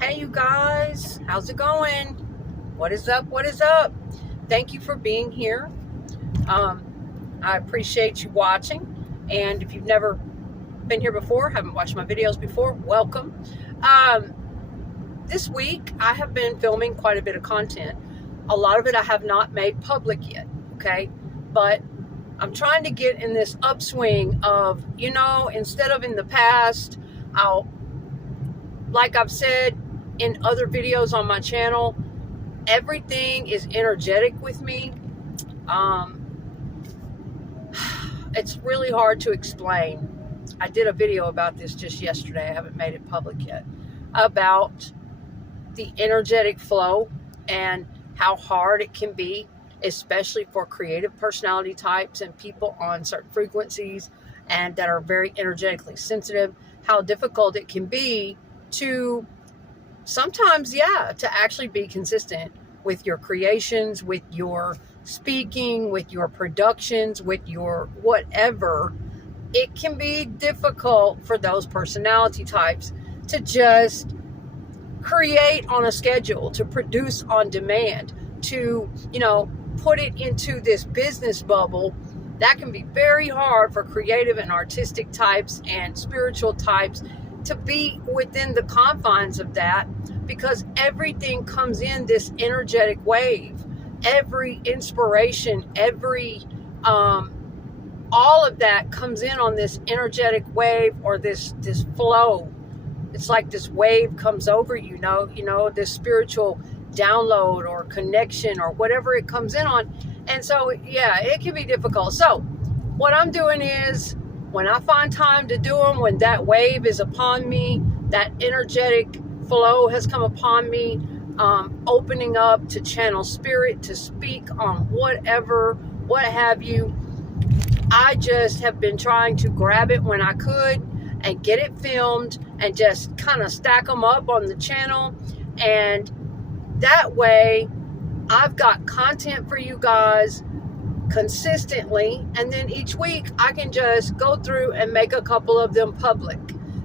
Hey, you guys, how's it going? What is up? What is up? Thank you for being here. I appreciate you watching. And if you've never been here before, haven't watched my videos before, welcome. Um, this week, I have been filming quite a bit of content. A lot of it I have not made public yet, okay? But I'm trying to get in this upswing of, instead of in the past, like I've said in other videos on my channel, everything is energetic with me. It's really hard to explain. I did a video about this just yesterday. I haven't made it public yet, about the energetic flow and how hard it can be, especially for creative personality types and people on certain frequencies and that are very energetically sensitive, how difficult it can be to sometimes, to actually be consistent with your creations, with your speaking, with your productions, with your whatever. It can be difficult for those personality types to just create on a schedule, to produce on demand, to, put it into this business bubble. That can be very hard for creative and artistic types and spiritual types to be within the confines of that, because everything comes in this energetic wave. Every inspiration, every all of that comes in on this energetic wave, or this flow. It's like this wave comes over this spiritual download or connection or whatever it comes in on. And so it can be difficult. So what I'm doing is, when I find time to do them, when that wave is upon me, that energetic flow has come upon me, opening up to channel spirit, to speak on whatever, what have you, I just have been trying to grab it when I could and get it filmed and just kind of stack them up on the channel. And that way I've got content for you guys consistently, and then each week I can just go through and make a couple of them public.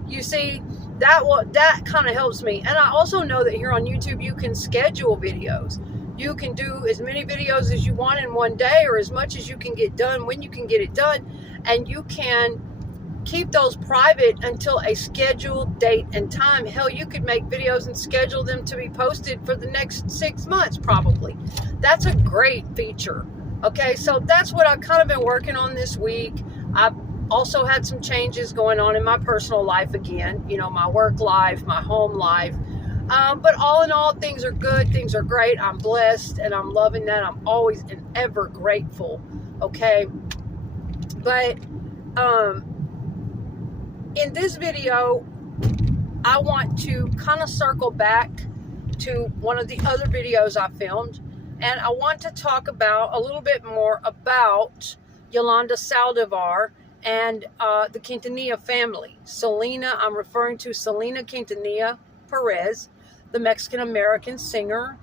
You see, that kind of helps me. And I also know that here on YouTube you can schedule videos. You can do as many videos as you want in one day, or as much as you can get done when you can get it done, and you can keep those private until a scheduled date and time. Hell, you could make videos and schedule them to be posted for the next 6 months probably. That's a great feature. Okay, so that's what I've kind of been working on this week. I've also had some changes going on in my personal life again, my work life, my home life. But all in all, things are good. Things are great. I'm blessed and I'm loving that. I'm always and ever grateful. Okay. But in this video, I want to kind of circle back to one of the other videos I filmed. And I want to talk about a little bit more about Yolanda Saldivar and the Quintanilla family. Selena, I'm referring to Selena Quintanilla Perez, the Mexican-American singer,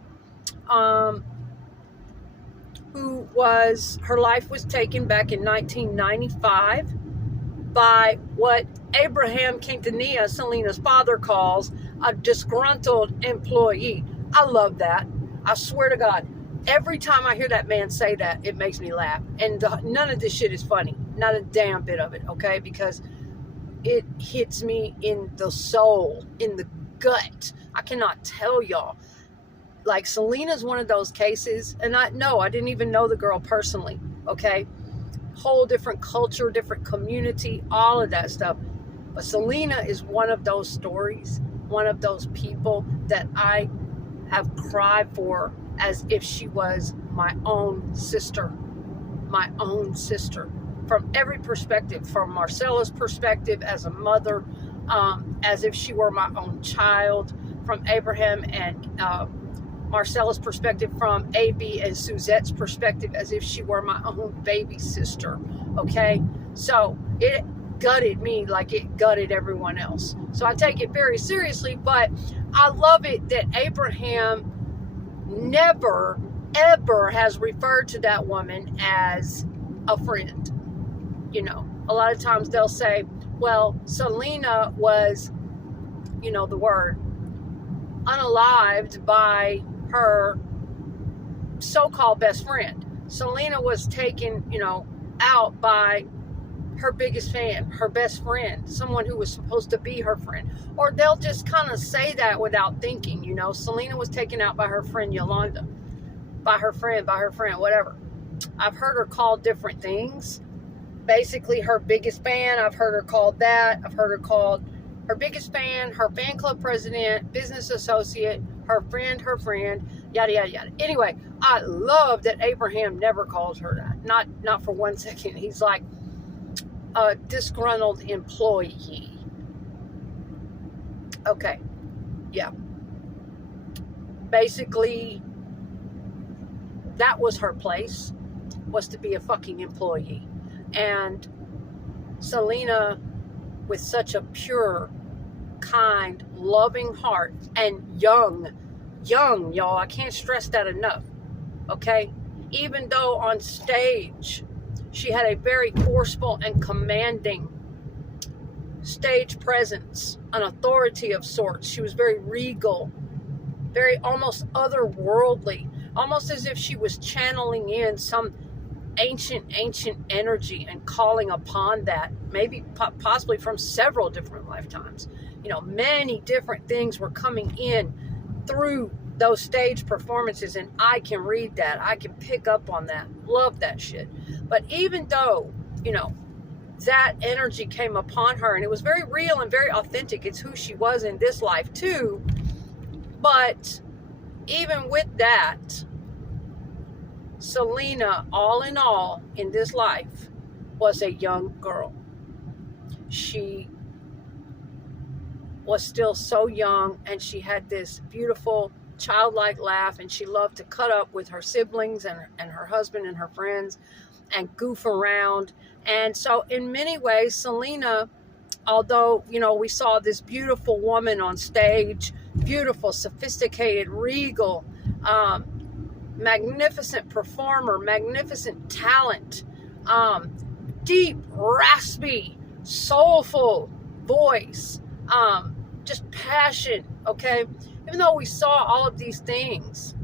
her life was taken back in 1995 by what Abraham Quintanilla, Selena's father, calls a disgruntled employee. I love that. I swear to God. Every time I hear that man say that, it makes me laugh. And none of this shit is funny. Not a damn bit of it, okay? Because it hits me in the soul, in the gut. I cannot tell y'all. Like, Selena's one of those cases. And I didn't even know the girl personally, okay? Whole different culture, different community, all of that stuff. But Selena is one of those stories, one of those people that I have cried for as if she was my own sister, from every perspective, from Marcella's perspective as a mother, as if she were my own child, from Abraham and Marcella's perspective, from AB and Suzette's perspective, as if she were my own baby sister, okay? So it gutted me like it gutted everyone else. So I take it very seriously, but I love it that Abraham never, ever has referred to that woman as a friend. A lot of times they'll say, well, Selena was, the word, unalived by her so-called best friend. Selena was taken, out by her biggest fan, her best friend, someone who was supposed to be her friend. Or they'll just kind of say that without thinking, Selena was taken out by her friend Yolanda, by her friend, whatever. I've heard her called different things. Basically, her biggest fan, I've heard her called that. I've heard her called her biggest fan, her fan club president, business associate, her friend, yada, yada, yada. Anyway, I love that Abraham never calls her that. Not for 1 second. He's like a disgruntled employee. Okay. Yeah. Basically, that was her place, was to be a fucking employee. And Selena, with such a pure, kind, loving heart, and young, y'all, I can't stress that enough, okay? Even though on stage, she had a very forceful and commanding stage presence, an authority of sorts. She was very regal, very almost otherworldly, almost as if she was channeling in some ancient energy and calling upon that, maybe possibly from several different lifetimes. Many different things were coming in through those stage performances, and I can read that. I can pick up on that. Love that shit. But even though, that energy came upon her, and it was very real and very authentic, it's who she was in this life too. But even with that, Selena, all in all, in this life, was a young girl. She was still so young, and she had this beautiful, childlike laugh, and she loved to cut up with her siblings and her husband and her friends and goof around. And so in many ways, Selena, although, we saw this beautiful woman on stage, beautiful, sophisticated, regal, magnificent performer, magnificent talent, deep, raspy, soulful voice, just passion, okay? Even though we saw all of these things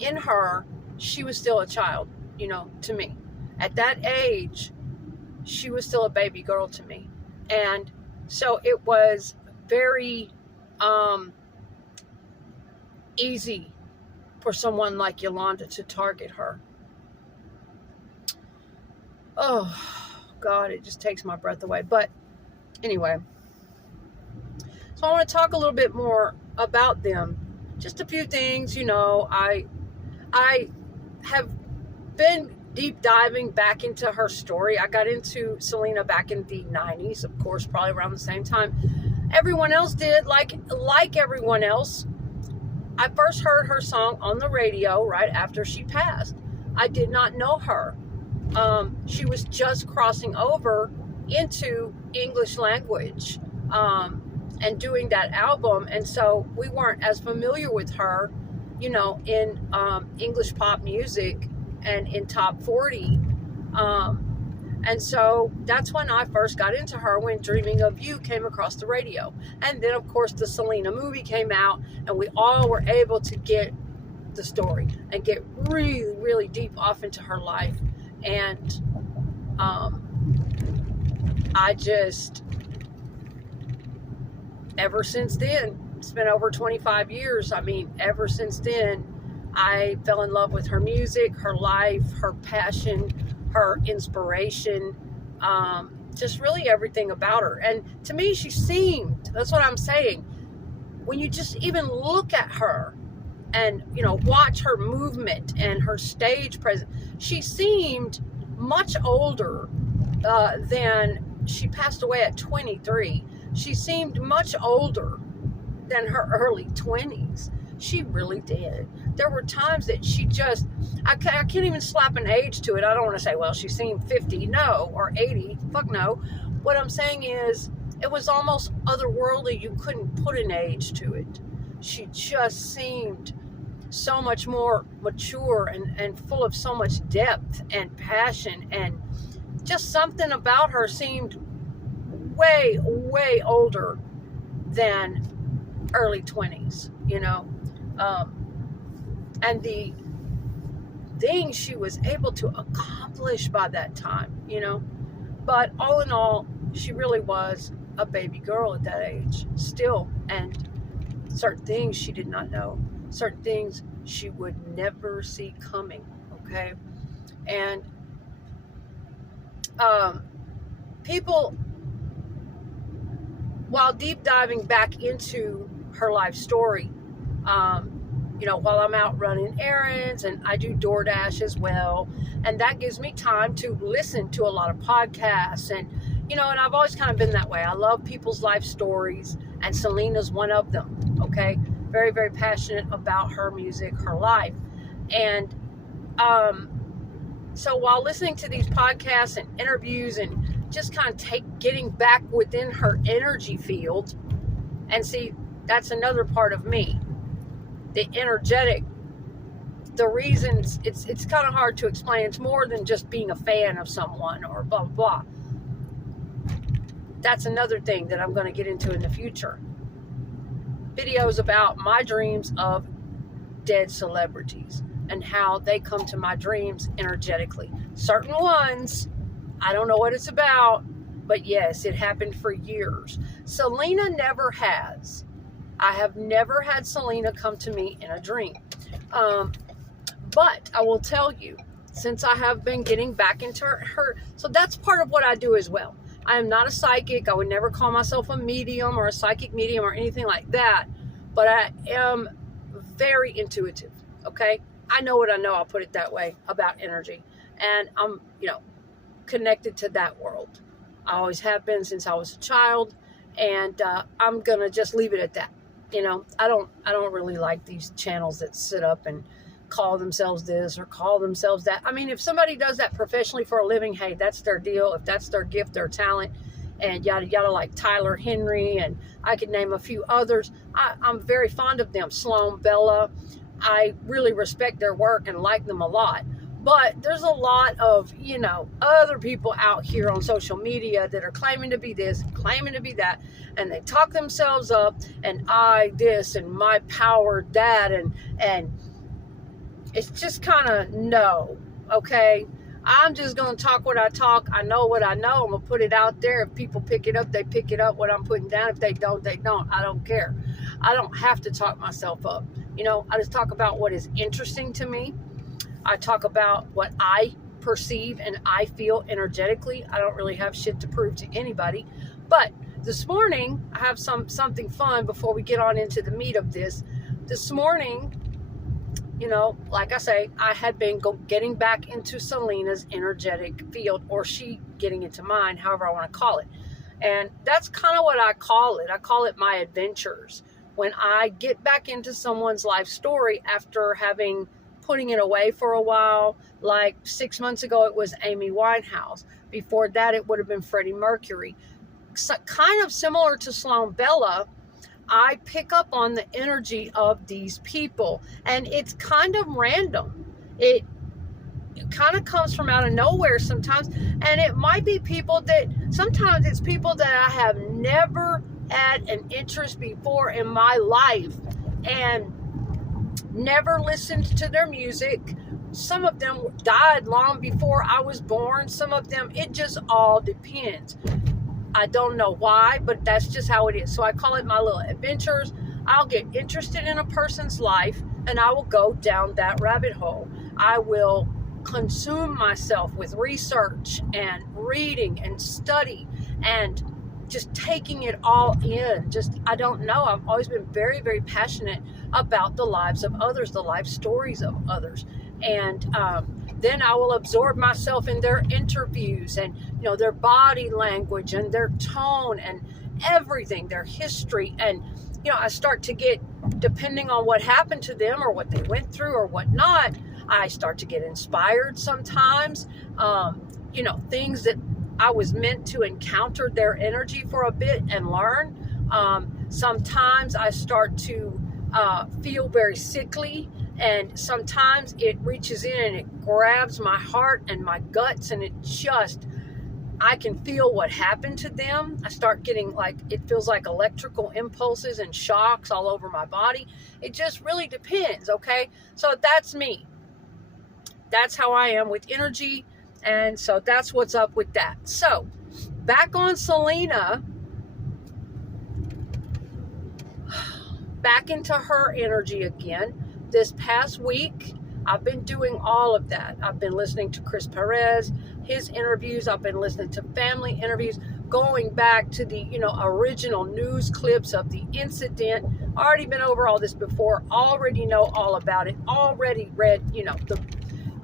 in her, she was still a child, to me. At that age, she was still a baby girl to me. And so it was very easy for someone like Yolanda to target her. Oh, God, it just takes my breath away. But anyway, so I want to talk a little bit more about them. Just a few things, I have been deep diving back into her story. I got into Selena back in the 90s, of course, probably around the same time everyone else did. Like everyone else, I first heard her song on the radio right after she passed. I did not know her. She was just crossing over into English language and doing that album. And so we weren't as familiar with her, in English pop music and in top 40. And so that's when I first got into her, when Dreaming of You came across the radio. And then, of course, the Selena movie came out, and we all were able to get the story and get really, really deep off into her life. And I just, ever since then, it's been over 25 years. I mean, ever since then, I fell in love with her music, her life, her passion, her inspiration, just really everything about her. And to me, she seemed, that's what I'm saying, when you just even look at her and, watch her movement and her stage presence, she seemed much older than, she passed away at 23. She seemed much older than her early 20s. She really did. There were times that she just, I can't even slap an age to it. I don't want to say, well, she seemed 50, no, or 80, fuck no. What I'm saying is, it was almost otherworldly. You couldn't put an age to it. She just seemed so much more mature and full of so much depth and passion, and just something about her seemed way, way older than early 20s, and the things she was able to accomplish by that time, But all in all, she really was a baby girl at that age still, and certain things she did not know, certain things she would never see coming, okay? And people, while deep diving back into her life story, while I'm out running errands, and I do DoorDash as well, and that gives me time to listen to a lot of podcasts, and I've always kind of been that way. I love people's life stories, and Selena's one of them, okay? Very, very passionate about her music, her life. And so while listening to these podcasts and interviews and just kind of getting back within her energy field, and see, that's another part of me, the energetic, the reasons, it's kind of hard to explain. It's more than just being a fan of someone or blah, blah, blah. That's another thing that I'm going to get into in the future. Videos about my dreams of dead celebrities and how they come to my dreams energetically. Certain ones, I don't know what it's about, but yes, it happened for years. Selena never has. I have never had Selena come to me in a dream. But I will tell you, since I have been getting back into her, so that's part of what I do as well. I am not a psychic. I would never call myself a medium or a psychic medium or anything like that. But I am very intuitive, okay? I know what I know, I'll put it that way, about energy. And I'm, connected to that world. I always have been since I was a child. And I'm going to just leave it at that. I don't really like these channels that sit up and call themselves this or call themselves that. I mean, if somebody does that professionally for a living, hey, that's their deal. If that's their gift, their talent, and yada yada, like Tyler Henry, and I could name a few others. I'm very fond of them. Sloan, Bella, I really respect their work and like them a lot. But there's a lot of, other people out here on social media that are claiming to be this, claiming to be that, and they talk themselves up, and I this, and my power that, and it's just kind of no, okay? I'm just going to talk what I talk. I know what I know. I'm going to put it out there. If people pick it up, they pick it up. What I'm putting down, if they don't, they don't. I don't care. I don't have to talk myself up. I just talk about what is interesting to me. I talk about what I perceive and I feel energetically. I don't really have shit to prove to anybody. But this morning, I have something fun before we get on into the meat of this. This morning, like I say, I had been getting back into Selena's energetic field, or she getting into mine, however I want to call it. And that's kind of what I call it. I call it my adventures. When I get back into someone's life story after putting it away for a while, like 6 months ago, it was Amy Winehouse. Before that, it would have been Freddie Mercury. So, kind of similar to Sloan Bella, I pick up on the energy of these people, and it's kind of random. It kind of comes from out of nowhere sometimes, and it might be people that, sometimes it's people that I have never had an interest before in my life, and never listened to their music. Some of them died long before I was born. Some of them, it just all depends. I don't know why, but that's just how it is. So I call it my little adventures. I'll get interested in a person's life, and I will go down that rabbit hole. I will consume myself with research and reading and study and just taking it all in. I don't know. I've always been very, very passionate about the lives of others, the life stories of others. And then I will absorb myself in their interviews and, their body language and their tone and everything, their history. And, I start to get, depending on what happened to them or what they went through or whatnot, I start to get inspired sometimes. Things that I was meant to encounter their energy for a bit and learn. Sometimes I start to feel very sickly, and sometimes it reaches in and it grabs my heart and my guts, and it just I can feel what happened to them. I start getting like, it feels like electrical impulses and shocks all over my body. It just really depends, okay? So that's me. That's how I am with energy. And so that's what's up with that. So back on Selena, back into her energy again. This past week, I've been doing all of that. I've been listening to Chris Perez, his interviews. I've been listening to family interviews, going back to the, original news clips of the incident. Already been over all this before, already know all about it, already read,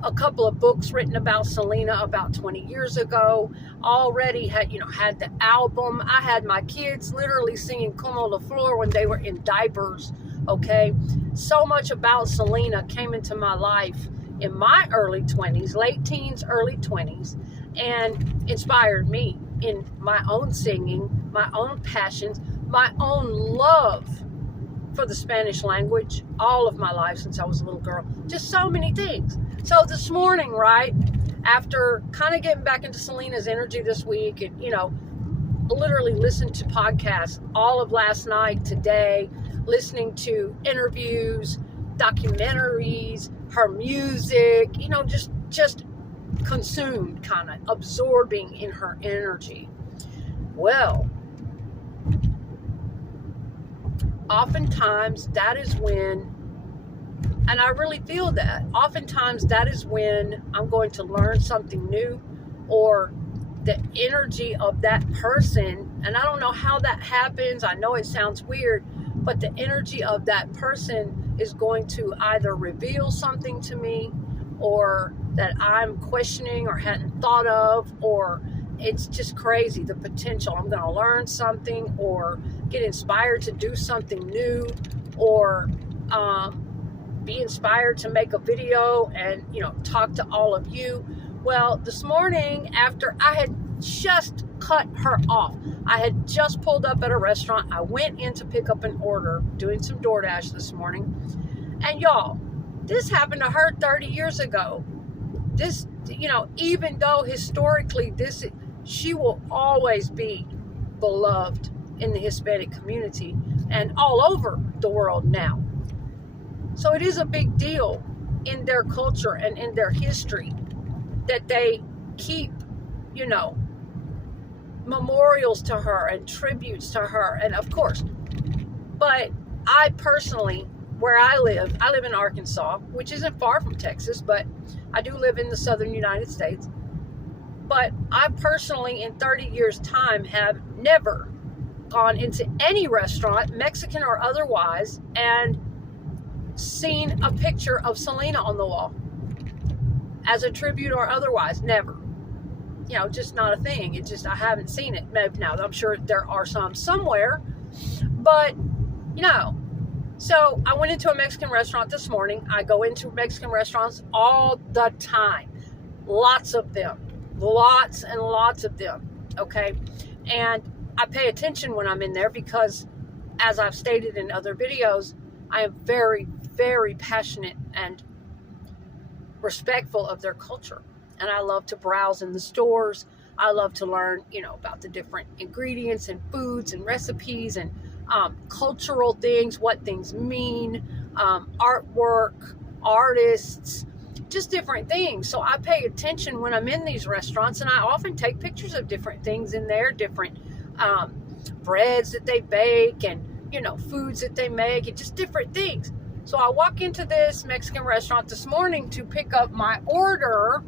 a couple of books written about Selena about 20 years ago, already had the album. I had my kids literally singing Como La Flor when they were in diapers, okay? So much about Selena came into my life in my early 20s, late teens, early 20s, and inspired me in my own singing, my own passions, my own love for the Spanish language all of my life since I was a little girl. Just so many things. So this morning, right, after kind of getting back into Selena's energy this week and, literally listened to podcasts all of last night, today, listening to interviews, documentaries, her music, just consumed, kind of absorbing in her energy. Well, oftentimes that is when, and I really feel that, oftentimes that is when I'm going to learn something new, or the energy of that person, and I don't know how that happens. I know it sounds weird, but the energy of that person is going to either reveal something to me, or that I'm questioning or hadn't thought of, or it's just crazy, the potential. I'm going to learn something or get inspired to do something new, or be inspired to make a video and, talk to all of you. Well, this morning, after I had just cut her off, I had just pulled up at a restaurant. I went in to pick up an order, doing some DoorDash this morning. And y'all, this happened to her 30 years ago. This, even though historically she will always be beloved in the Hispanic community and all over the world now. So it is a big deal in their culture and in their history that they keep, memorials to her and tributes to her. And of course, but I personally, where I live in Arkansas, which isn't far from Texas, but I do live in the southern United States. But I personally, in 30 years' time, have never gone into any restaurant, Mexican or otherwise, and seen a picture of Selena on the wall as a tribute or otherwise. Never. Just not a thing. It's just, I haven't seen it. Now, I'm sure there are some somewhere, but, So I went into a Mexican restaurant this morning. I go into Mexican restaurants all the time. Lots of them. Lots and lots of them. Okay? And I pay attention when I'm in there because, as I've stated in other videos, I am very, very passionate and respectful of their culture. And I love to browse in the stores. I love to learn, about the different ingredients and foods and recipes and cultural things, what things mean, artwork, artists, just different things. So I pay attention when I'm in these restaurants, and I often take pictures of different things in there, different breads that they bake and, foods that they make, and just different things. So I walk into this Mexican restaurant this morning to pick up my order,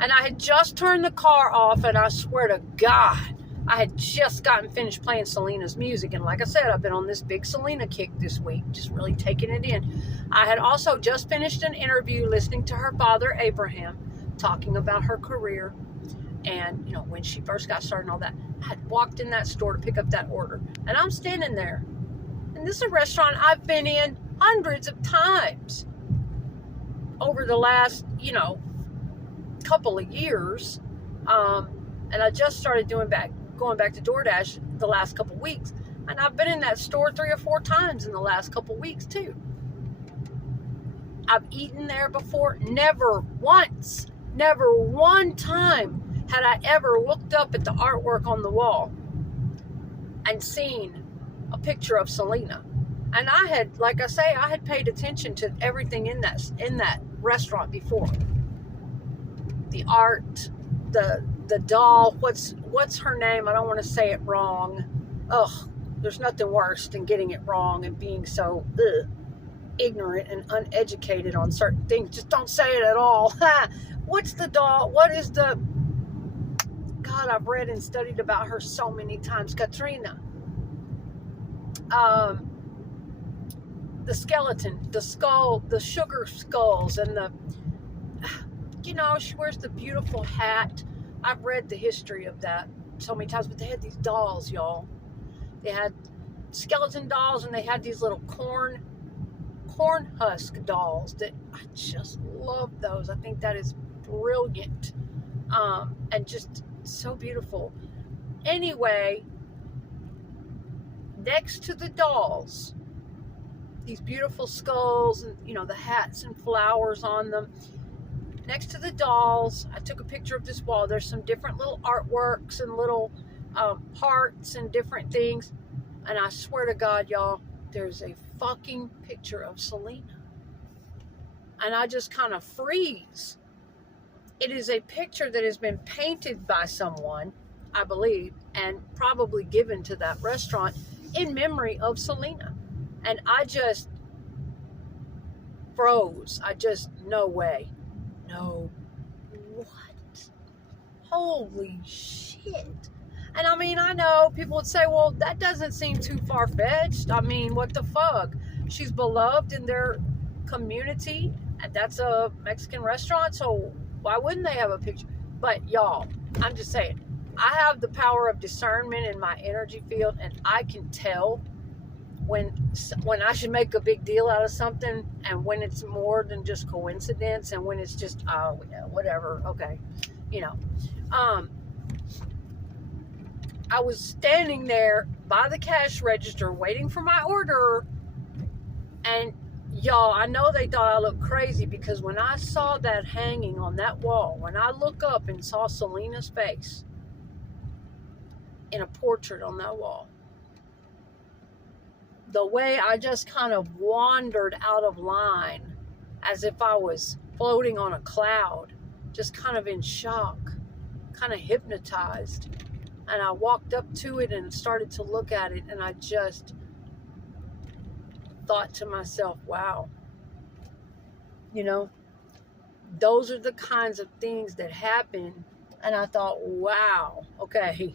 and I had just turned the car off, and I swear to God, I had just gotten finished playing Selena's music. And like I said, I've been on this big Selena kick this week, just really taking it in. I had also just finished an interview listening to her father, Abraham, talking about her career and, when she first got started and all that. I had walked in that store to pick up that order, and I'm standing there. And this is a restaurant I've been in hundreds of times over the last, couple of years. And I just started going back to DoorDash the last couple of weeks. And I've been in that store 3 or 4 times in the last couple of weeks too. I've eaten there before. Never once Never one time had I ever looked up at the artwork on the wall and seen a picture of Selena. And I had, like I say, I had paid attention to everything in that restaurant before. The art, the doll, what's her name? I don't want to say it wrong. Ugh, there's nothing worse than getting it wrong and being so ignorant and uneducated on certain things. Just don't say it at all. What's the doll? What is the... God, I've read and studied about her so many times. Katrina. The skeleton, the skull, the sugar skulls, and the... You know, she wears the beautiful hat. I've read the history of that so many times, but they had these dolls, y'all. They had skeleton dolls, and they had these little corn husk dolls that I just love those. I think that is brilliant, and just so beautiful. Anyway, next to the dolls, these beautiful skulls and, you know, the hats and flowers on them. Next to the dolls, I took a picture of this wall. There's some different little artworks and little hearts and different things. And I swear to God, y'all, there's a fucking picture of Selena. And I just kind of freeze. It is a picture that has been painted by someone, I believe, and probably given to that restaurant in memory of Selena. And I just froze. I just, no way. No. What? Holy shit. And I mean, I know people would say, well, that doesn't seem too far-fetched. I mean, what the fuck? She's beloved in their community, and that's a Mexican restaurant, so why wouldn't they have a picture? But y'all, I'm just saying, I have the power of discernment in my energy field, and I can tell when I should make a big deal out of something, and when it's more than just coincidence, and when it's just, oh, yeah, whatever, okay, you know. I was standing there by the cash register waiting for my order, and y'all, I know they thought I looked crazy, because when I saw that hanging on that wall, when I looked up and saw Selena's face in a portrait on that wall, the way I just kind of wandered out of line, as if I was floating on a cloud, just kind of in shock, kind of hypnotized. And I walked up to it and started to look at it, and I just thought to myself, wow, you know, those are the kinds of things that happen. And I thought, wow, okay.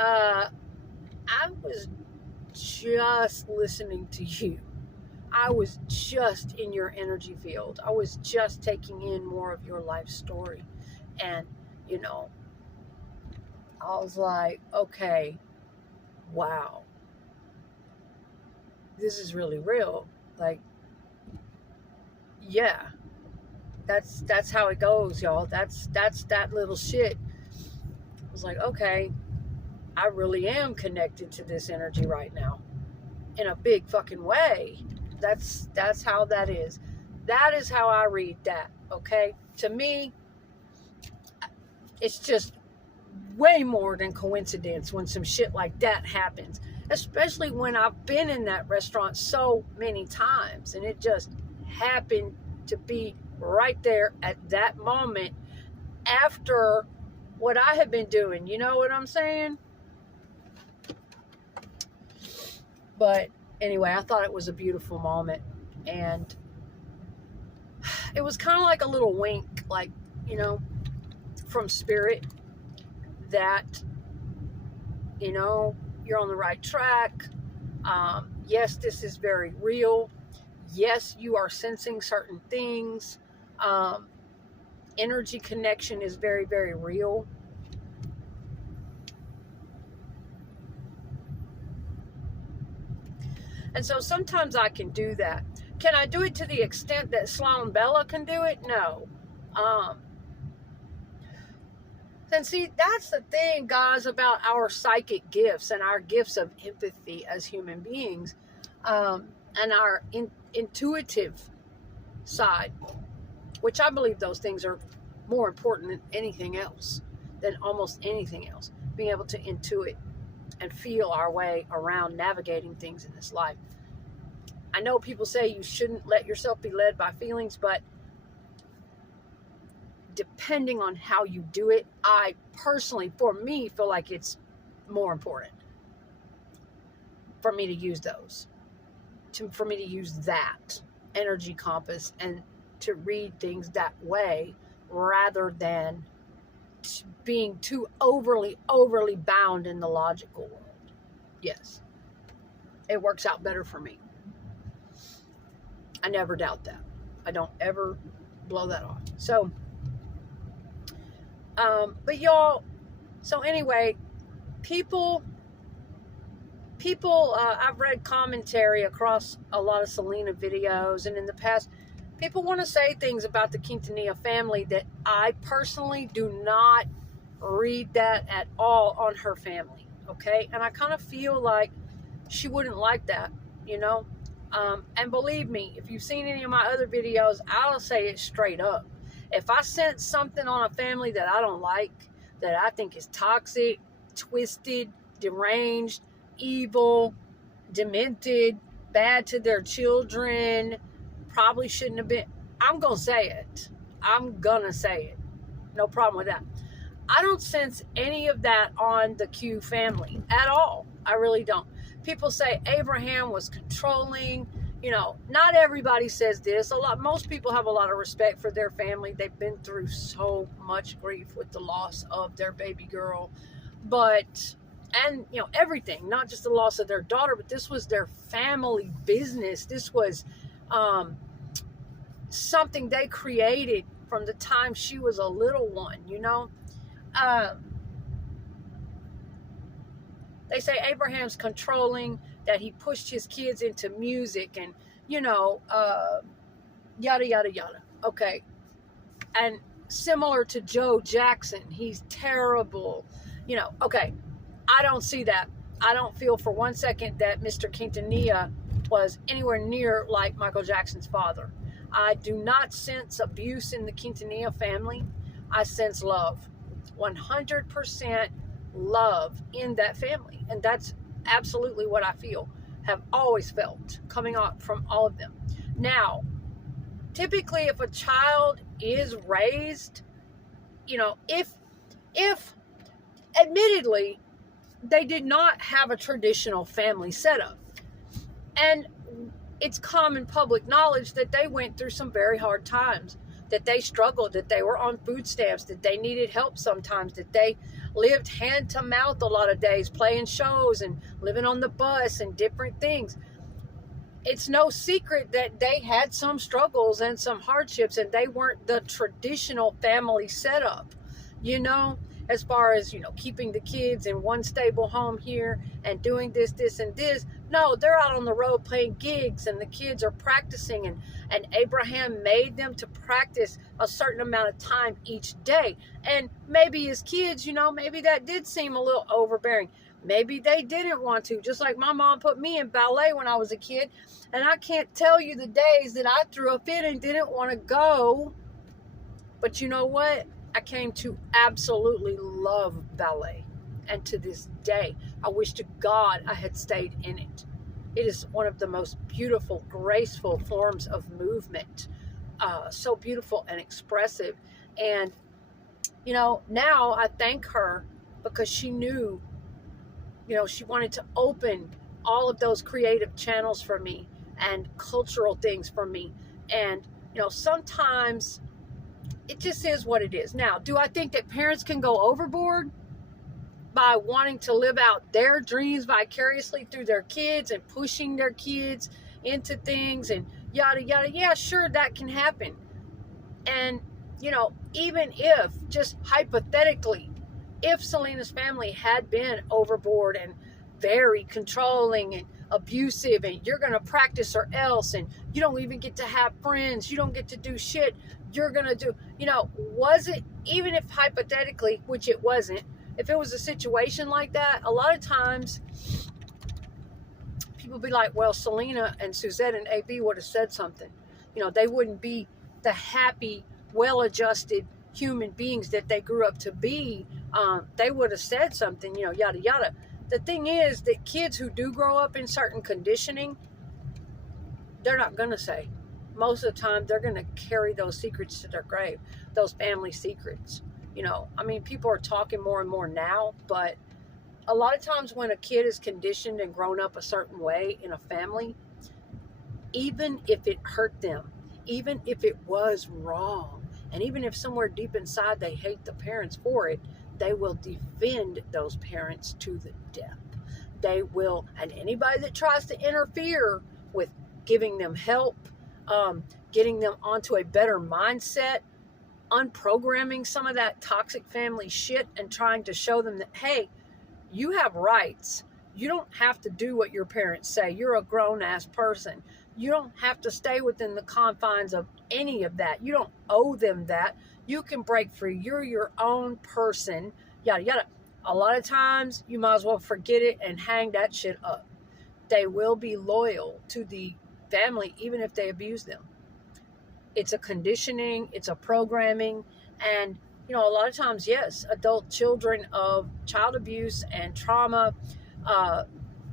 I was just listening to you. I was just in your energy field. I was just taking in more of your life story. And, you know, I was like, okay, wow, this is really real. Like, yeah, that's how it goes, y'all. That's that little shit. I was like, okay, I really am connected to this energy right now in a big fucking way. That's how that is. That is how I read that, okay? To me, it's just way more than coincidence when some shit like that happens, especially when I've been in that restaurant so many times, and it just happened to be right there at that moment after what I had been doing. You know what I'm saying? But anyway, I thought it was a beautiful moment, and it was kind of like a little wink, like, you know, from spirit, that, you know, you're on the right track. Yes, this is very real. Yes, you are sensing certain things. Energy connection is very, very real. And so sometimes I can do that. Can I do it to the extent that Sloan Bella can do it? No. And see, that's the thing, guys, about our psychic gifts and our gifts of empathy as human beings, and our intuitive side, which I believe those things are more important than anything else, than almost anything else. Being able to intuit and feel our way around navigating things in this life. I know people say you shouldn't let yourself be led by feelings, but depending on how you do it, I personally, for me, feel like it's more important for me to use those, for me to use that energy compass and to read things that way rather than being too overly bound in the logical world. Yes, it works out better for me. I never doubt that. I don't ever blow that off. So, but y'all, so anyway, people, I've read commentary across a lot of Selena videos, and in the past, people want to say things about the Quintanilla family that I personally do not read that at all on her family, okay? And I kind of feel like she wouldn't like that, you know? And believe me, if you've seen any of my other videos, I'll say it straight up. If I sense something on a family that I don't like, that I think is toxic, twisted, deranged, evil, demented, bad to their children, probably shouldn't have been, I'm going to say it. I'm going to say it. No problem with that. I don't sense any of that on the Q family at all. I really don't. People say Abraham was controlling. You know, not everybody says this. Most people have a lot of respect for their family. They've been through so much grief with the loss of their baby girl. And, you know, everything, not just the loss of their daughter, but this was their family business. This was something they created from the time she was a little one, you know. They say Abraham's controlling, that he pushed his kids into music and, you know, yada, yada, yada. Okay. And similar to Joe Jackson, he's terrible. You know, okay. I don't see that. I don't feel for one second that Mr. Quintanilla was anywhere near like Michael Jackson's father. I do not sense abuse in the Quintanilla family. I sense love. 100% love in that family. And that's absolutely what I feel, have always felt, coming up from all of them. Now, typically if a child is raised, you know, if admittedly, they did not have a traditional family setup. And it's common public knowledge that they went through some very hard times, that they struggled, that they were on food stamps, that they needed help sometimes, that they lived hand to mouth a lot of days, playing shows and living on the bus and different things. It's no secret that they had some struggles and some hardships, and they weren't the traditional family setup, you know, as far as, you know, keeping the kids in one stable home here and doing this, and this. No, they're out on the road playing gigs, and the kids are practicing, and Abraham made them to practice a certain amount of time each day. And maybe as kids, you know, maybe that did seem a little overbearing. Maybe they didn't want to, just like my mom put me in ballet when I was a kid, and I can't tell you the days that I threw a fit and didn't want to go. But you know what? I came to absolutely love ballet. And to this day, I wish to God I had stayed in it. It is one of the most beautiful, graceful forms of movement. So beautiful and expressive. And, you know, now I thank her because she knew, you know, she wanted to open all of those creative channels for me and cultural things for me. And, you know, sometimes it just is what it is. Now, do I think that parents can go overboard by wanting to live out their dreams vicariously through their kids and pushing their kids into things and yada, yada? Yeah, sure, that can happen. And, you know, even if, just hypothetically, if Selena's family had been overboard and very controlling and abusive, and you're going to practice or else, and you don't even get to have friends, you don't get to do shit, you're going to do, you know, was it, even if hypothetically, which it wasn't, if it was a situation like that, a lot of times people be like, well, Selena and Suzette and AB would have said something. they wouldn't be the happy, well-adjusted human beings that they grew up to be. They would have said something, yada, yada. The thing is that kids who do grow up in certain conditioning, they're not going to say. Most of the time, they're going to carry those secrets to their grave, those family secrets. People are talking more and more now, but a lot of times when a kid is conditioned and grown up a certain way in a family, even if it hurt them, even if it was wrong, and even if somewhere deep inside they hate the parents for it, they will defend those parents to the death. They will, and anybody that tries to interfere with giving them help, getting them onto a better mindset, unprogramming some of that toxic family shit and trying to show them that, hey, you have rights. You don't have to do what your parents say. You're a grown-ass person. You don't have to stay within the confines of any of that. You don't owe them that. You can break free. You're your own person, yada, yada. A lot of times, you might as well forget it and hang that shit up. They will be loyal to the family, even if they abuse them. It's a conditioning. It's a programming. And, a lot of times, yes, adult children of child abuse and trauma,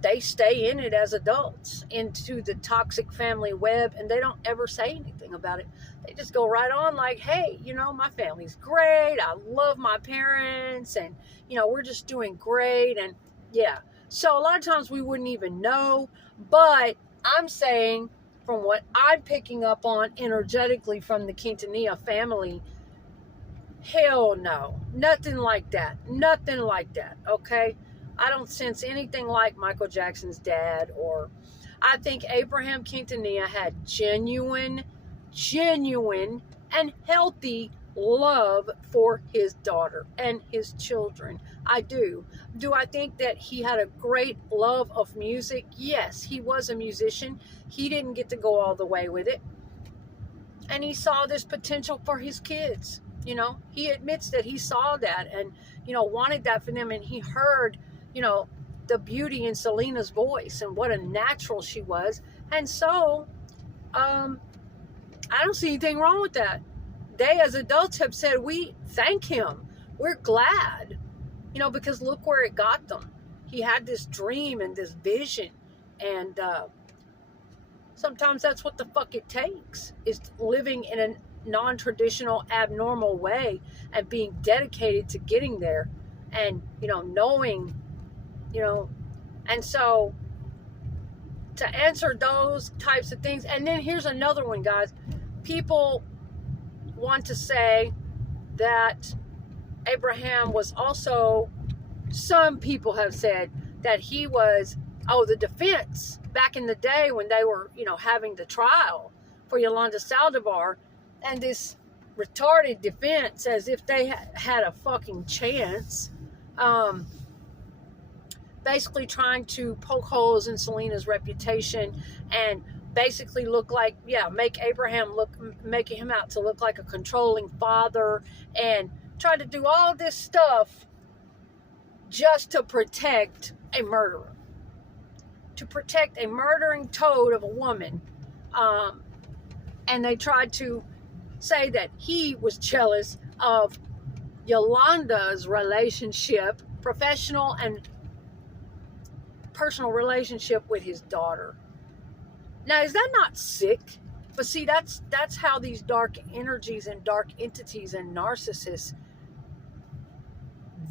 they stay in it as adults, into the toxic family web, and they don't ever say anything about it. They just go right on like, hey, my family's great. I love my parents, and, we're just doing great. And yeah, so a lot of times we wouldn't even know, but I'm saying from what I'm picking up on energetically from the Quintanilla family, hell no, nothing like that, okay? I don't sense anything like Michael Jackson's dad, or I think Abraham Quintanilla had genuine and healthy love for his daughter and his children. I do. Do I think that he had a great love of music? Yes, he was a musician. He didn't get to go all the way with it. And he saw this potential for his kids. He admits that he saw that and, wanted that for them. And he heard, the beauty in Selena's voice and what a natural she was. And so, I don't see anything wrong with that. They, as adults, have said, we thank him. We're glad, because look where it got them. He had this dream and this vision. And sometimes that's what the fuck it takes, is living in a non-traditional, abnormal way and being dedicated to getting there and, knowing, and so to answer those types of things. And then here's another one, guys. People want to say that Abraham was also, some people have said that he was, the defense back in the day when they were, having the trial for Yolanda Saldivar, and this retarded defense, as if they had a fucking chance, basically trying to poke holes in Selena's reputation and basically look like, make him out to look like a controlling father, and try to do all this stuff just to protect a murderer, to protect a murdering toad of a woman. And they tried to say that he was jealous of Yolanda's relationship, professional and personal relationship with his daughter. Now, is that not sick? But see, that's how these dark energies and dark entities and narcissists,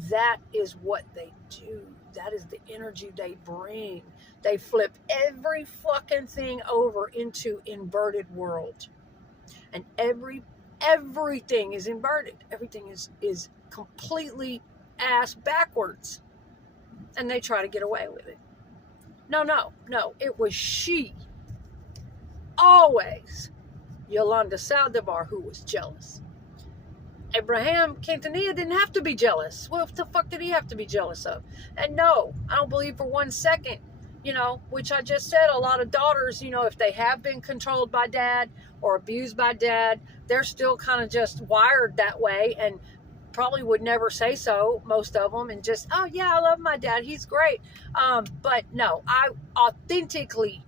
that is what they do. That is the energy they bring. They flip every fucking thing over into inverted world. And everything is inverted. Everything is completely ass backwards. And they try to get away with it. No. It was she. Always Yolanda Saldivar who was jealous. Abraham Quintanilla didn't have to be jealous. What the fuck did he have to be jealous of? And no, I don't believe for 1 second, which I just said, a lot of daughters, if they have been controlled by dad or abused by dad, they're still kind of just wired that way and probably would never say so, most of them, and just, oh yeah, I love my dad, he's great. But no, I authentically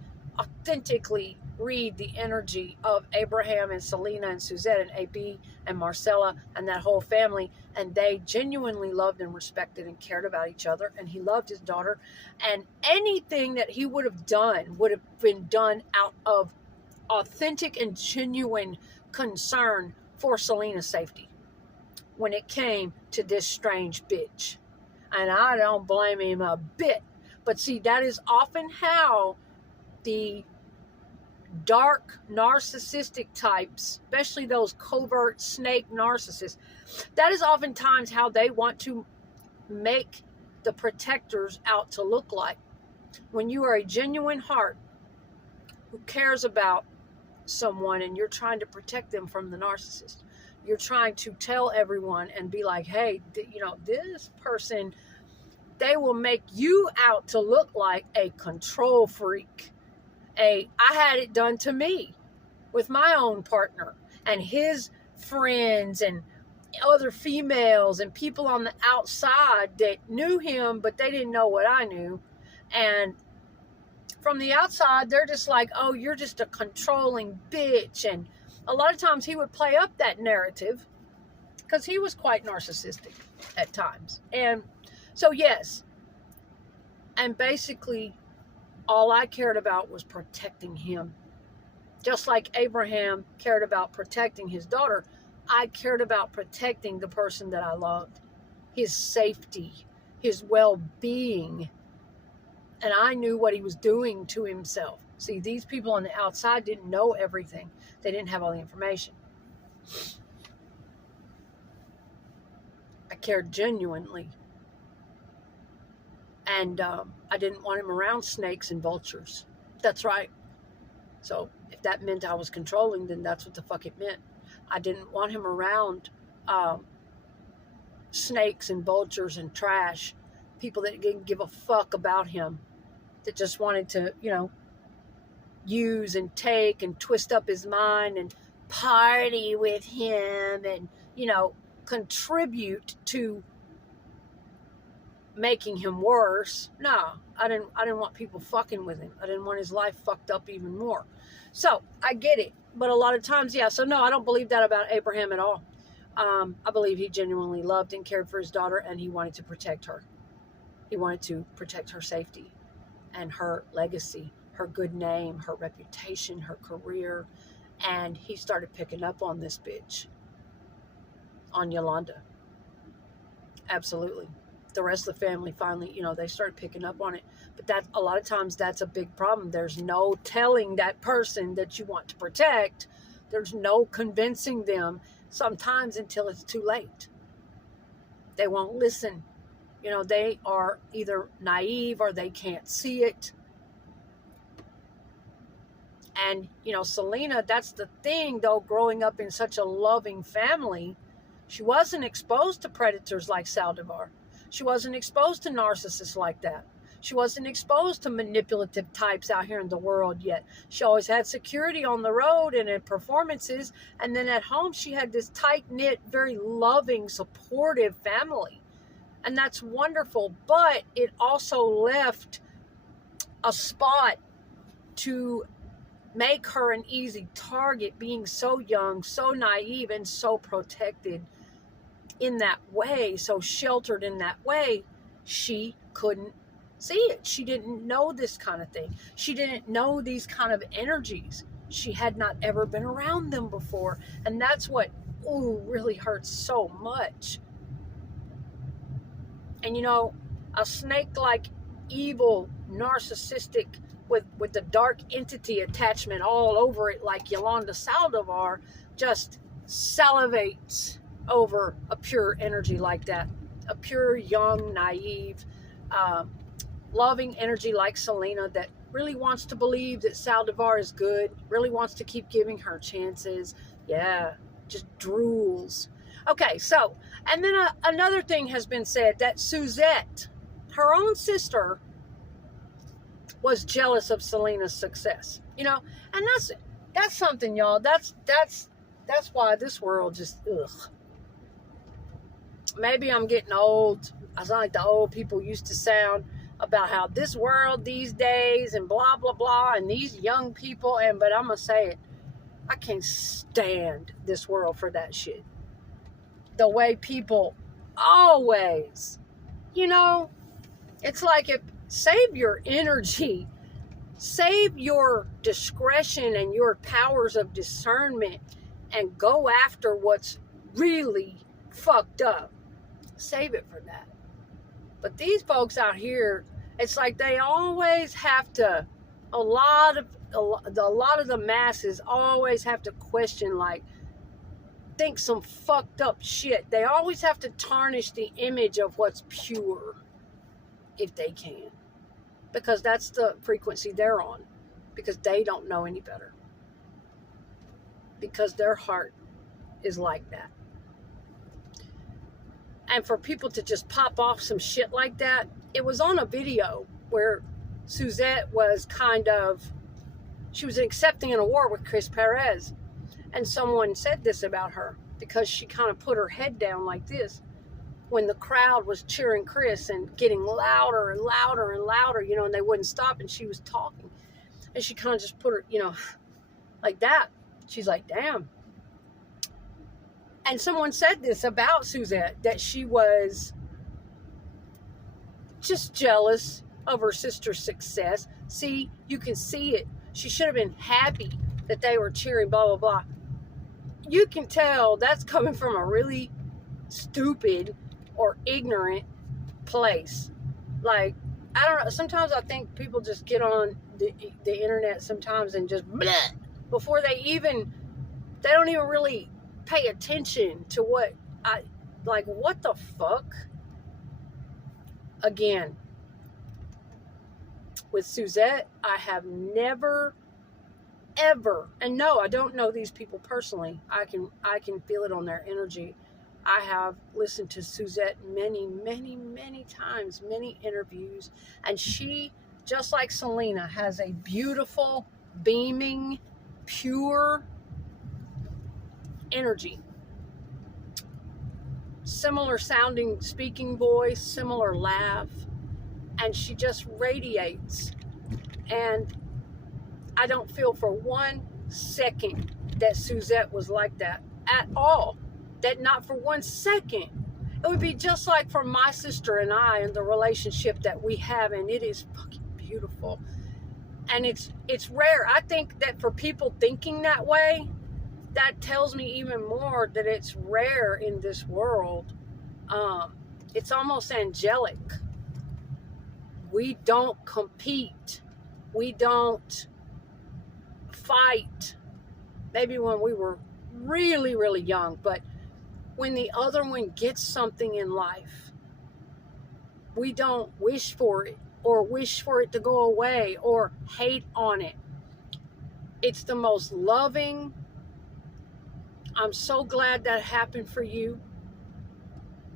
read the energy of Abraham and Selena and Suzette and AB and Marcella and that whole family, and they genuinely loved and respected and cared about each other, and he loved his daughter, and anything that he would have done would have been done out of authentic and genuine concern for Selena's safety when it came to this strange bitch. And I don't blame him a bit. But see, that is often how the dark narcissistic types, especially those covert snake narcissists, that is oftentimes how they want to make the protectors out to look like. When you are a genuine heart who cares about someone and you're trying to protect them from the narcissist, you're trying to tell everyone and be like, hey, this person, they will make you out to look like a control freak. I had it done to me with my own partner and his friends and other females and people on the outside that knew him, but they didn't know what I knew. And from the outside, they're just like, oh, you're just a controlling bitch. And a lot of times he would play up that narrative because he was quite narcissistic at times. And so, yes, and basically all I cared about was protecting him. Just like Abraham cared about protecting his daughter, I cared about protecting the person that I loved, his safety, his well-being. And I knew what he was doing to himself. See, these people on the outside didn't know everything. They didn't have all the information. I cared genuinely. And I didn't want him around snakes and vultures. That's right. So if that meant I was controlling, then that's what the fuck it meant. I didn't want him around snakes and vultures and trash. People that didn't give a fuck about him. That just wanted to, use and take and twist up his mind and party with him and, contribute to making him worse. No, I didn't want people fucking with him. I didn't want his life fucked up even more. So I get it. But a lot of times, yeah. So no, I don't believe that about Abraham at all. I believe he genuinely loved and cared for his daughter, and he wanted to protect her. He wanted to protect her safety and her legacy, her good name, her reputation, her career. And he started picking up on this bitch, on Yolanda. Absolutely. The rest of the family finally, they started picking up on it. But that, a lot of times, that's a big problem. There's no telling that person that you want to protect. There's no convincing them sometimes until it's too late. They won't listen. They are either naive or they can't see it. And, Selena, that's the thing, though, growing up in such a loving family, she wasn't exposed to predators like Saldivar. She wasn't exposed to narcissists like that. She wasn't exposed to manipulative types out here in the world yet. She always had security on the road and in performances. And then at home, she had this tight-knit, very loving, supportive family. And that's wonderful. But it also left a spot to make her an easy target, being so young, so naive, and so protected in that way, so sheltered in that way. She couldn't see it. She didn't know this kind of thing. She didn't know these kind of energies. She had not ever been around them before. And that's what, really hurts so much. And a snake-like, evil, narcissistic, with the dark entity attachment all over it, like Yolanda Saldivar, just salivates over a pure energy like that. A pure, young, naive, loving energy like Selena that really wants to believe that Saldivar is good, really wants to keep giving her chances. Yeah, just drools. Okay, so, and then another thing has been said, that Suzette, her own sister, was jealous of Selena's success. And that's something, y'all. That's why this world just, ugh. Maybe I'm getting old. I sound like the old people used to sound. about how this world these days and blah, blah, blah, and these young people. But I'm going to say it, I can't stand this world for that shit. The way people always, it's like, save your energy, save your discretion and your powers of discernment, and go after what's really fucked up. Save it for that. But these folks out here, it's like they always have to, a lot of the masses always have to question, like, think some fucked up shit. They always have to tarnish the image of what's pure if they can, because that's the frequency they're on, because they don't know any better, because their heart is like that. And for people to just pop off some shit like that, it was on a video where Suzette was she was accepting an award with Chris Perez. And someone said this about her, because she kind of put her head down like this when the crowd was cheering Chris and getting louder and louder and louder, and they wouldn't stop, and she was talking. And she kind of just put her, like that. She's like, damn. And someone said this about Suzette, that she was just jealous of her sister's success. See, you can see it. She should have been happy that they were cheering, blah, blah, blah. You can tell that's coming from a really stupid or ignorant place. Like, I don't know. Sometimes I think people just get on the internet sometimes and just bleh, before they don't even really pay attention to what the fuck? Again, with Suzette, I have never, ever, and no, I don't know these people personally. I can feel it on their energy. I have listened to Suzette many, many, many times, many interviews, and she, just like Selena, has a beautiful, beaming, pure energy. Similar sounding speaking voice, similar laugh, and she just radiates. And I don't feel for 1 second that Suzette was like that at all. That not for 1 second. It would be just like for my sister and I and the relationship that we have, and it is fucking beautiful. And it's rare. I think that for people thinking that way, that tells me even more that it's rare in this world. It's almost angelic. We don't compete. We don't fight. Maybe when we were really, really young, but when the other one gets something in life, we don't wish for it or wish for it to go away or hate on it. It's the most loving. I'm so glad that happened for you.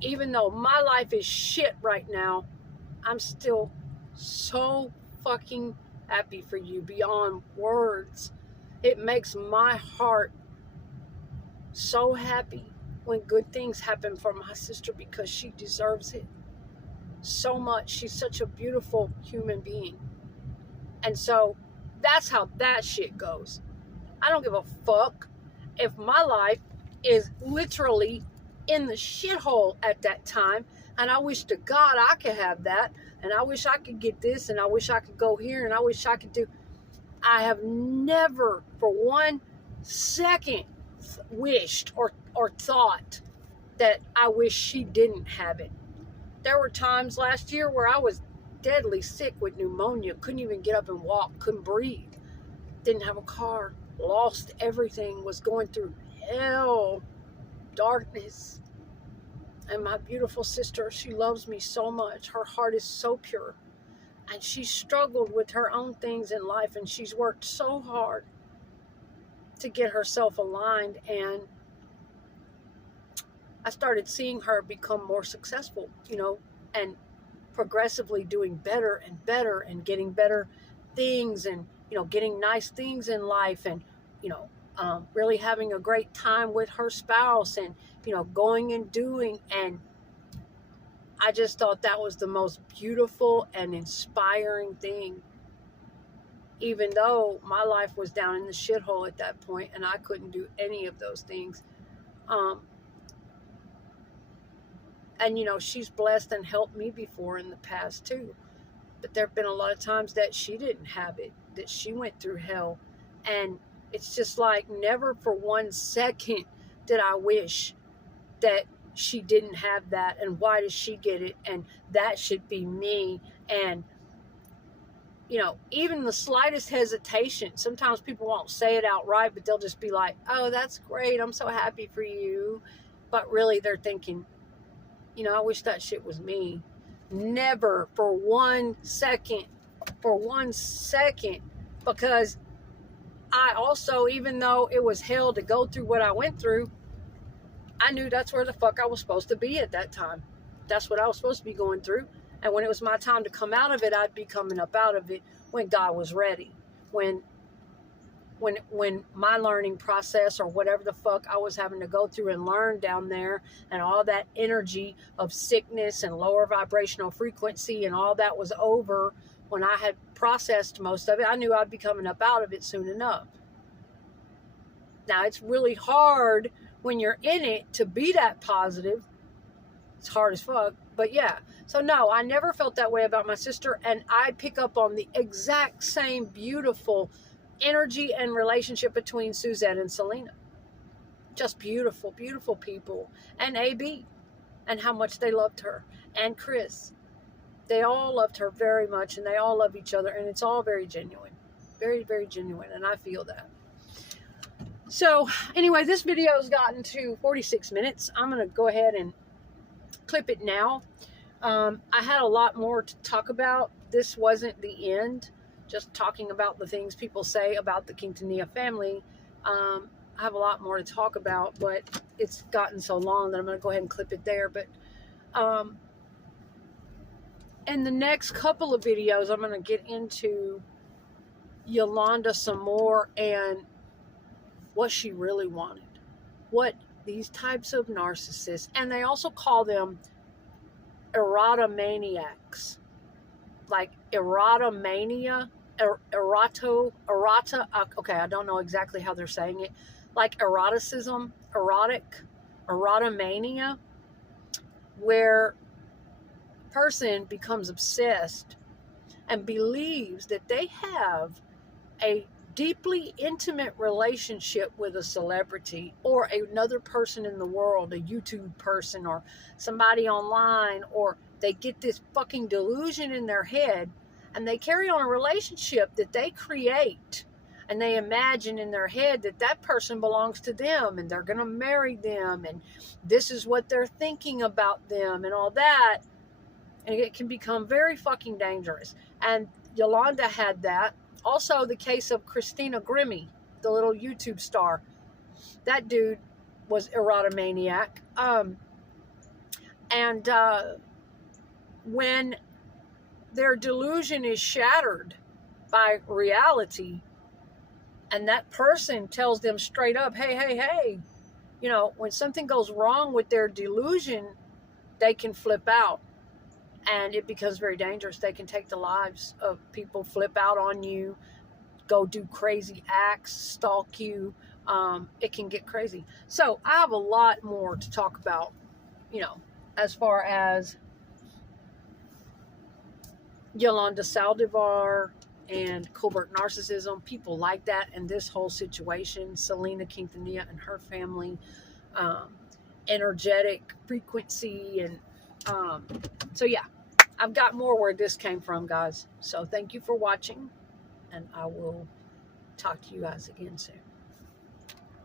Even though my life is shit right now, I'm still so fucking happy for you beyond words. It makes my heart so happy when good things happen for my sister, because she deserves it so much. She's such a beautiful human being. And so that's how that shit goes. I don't give a fuck if my life is literally in the shithole at that time, and I wish to God I could have that, and I wish I could get this, and I wish I could go here, and I wish I could do. I have never for 1 second wished or thought that I wish she didn't have it. There were times last year where I was deadly sick with pneumonia, couldn't even get up and walk, couldn't breathe, didn't have a car, lost everything, was going through hell, darkness. And my beautiful sister, she loves me so much. Her heart is so pure. And she struggled with her own things in life, and she's worked so hard to get herself aligned. And I started seeing her become more successful, and progressively doing better and better and getting better things, and, getting nice things in life, and, really having a great time with her spouse, and, going and doing. And I just thought that was the most beautiful and inspiring thing, even though my life was down in the shithole at that point and I couldn't do any of those things. And, you know, she's blessed and helped me before in the past too. But there have been a lot of times that she didn't have it, that she went through hell. And it's just like, never for 1 second did I wish that she didn't have that. And why does she get it? And that should be me. And, you know, even the slightest hesitation, sometimes people won't say it outright, but they'll just be like, oh, that's great, I'm so happy for you. But really they're thinking, you know, I wish that shit was me. Never for 1 second, because I also, even though it was hell to go through what I went through, I knew that's where the fuck I was supposed to be at that time. That's what I was supposed to be going through. And when it was my time to come out of it, I'd be coming up out of it when God was ready. When my learning process, or whatever the fuck I was having to go through and learn down there, and all that energy of sickness and lower vibrational frequency and all that was over, when I had processed most of it, I knew I'd be coming up out of it soon enough. Now, it's really hard when you're in it to be that positive. It's hard as fuck. But yeah, so no, I never felt that way about my sister, and I pick up on the exact same beautiful energy and relationship between Suzette and Selena. Just beautiful, beautiful people. And AB, and how much they loved her. And Chris. They all loved her very much, and they all love each other, and it's all very genuine. Very, very genuine, and I feel that. So, anyway, this video has gotten to 46 minutes. I'm going to go ahead and clip it now. I had a lot more to talk about. This wasn't the end. Just talking about the things people say about the Quintanilla family. I have a lot more to talk about, but it's gotten so long that I'm going to go ahead and clip it there. But in the next couple of videos, I'm going to get into Yolanda some more and what she really wanted. What these types of narcissists, and they also call them erotomaniacs. Like erotomania, erota, okay, I don't know exactly how they're saying it. Like eroticism, erotomania, where a person becomes obsessed and believes that they have a deeply intimate relationship with a celebrity or another person in the world, a YouTube person or somebody online, or they get this fucking delusion in their head and they carry on a relationship that they create, and they imagine in their head that that person belongs to them and they're going to marry them and this is what they're thinking about them and all that. And it can become very fucking dangerous. And Yolanda had that. Also, the case of Christina Grimmie, the little YouTube star. That dude was erotomaniac. When their delusion is shattered by reality, and that person tells them straight up, hey, you know, when something goes wrong with their delusion, they can flip out. And it becomes very dangerous. They can take the lives of people, flip out on you, go do crazy acts, stalk you. It can get crazy. So I have a lot more to talk about, you know, as far as Yolanda Saldivar and covert narcissism, people like that, and this whole situation, Selena Quintanilla and her family, energetic frequency, and so yeah, I've got more where this came from, guys. So thank you for watching, and I will talk to you guys again soon.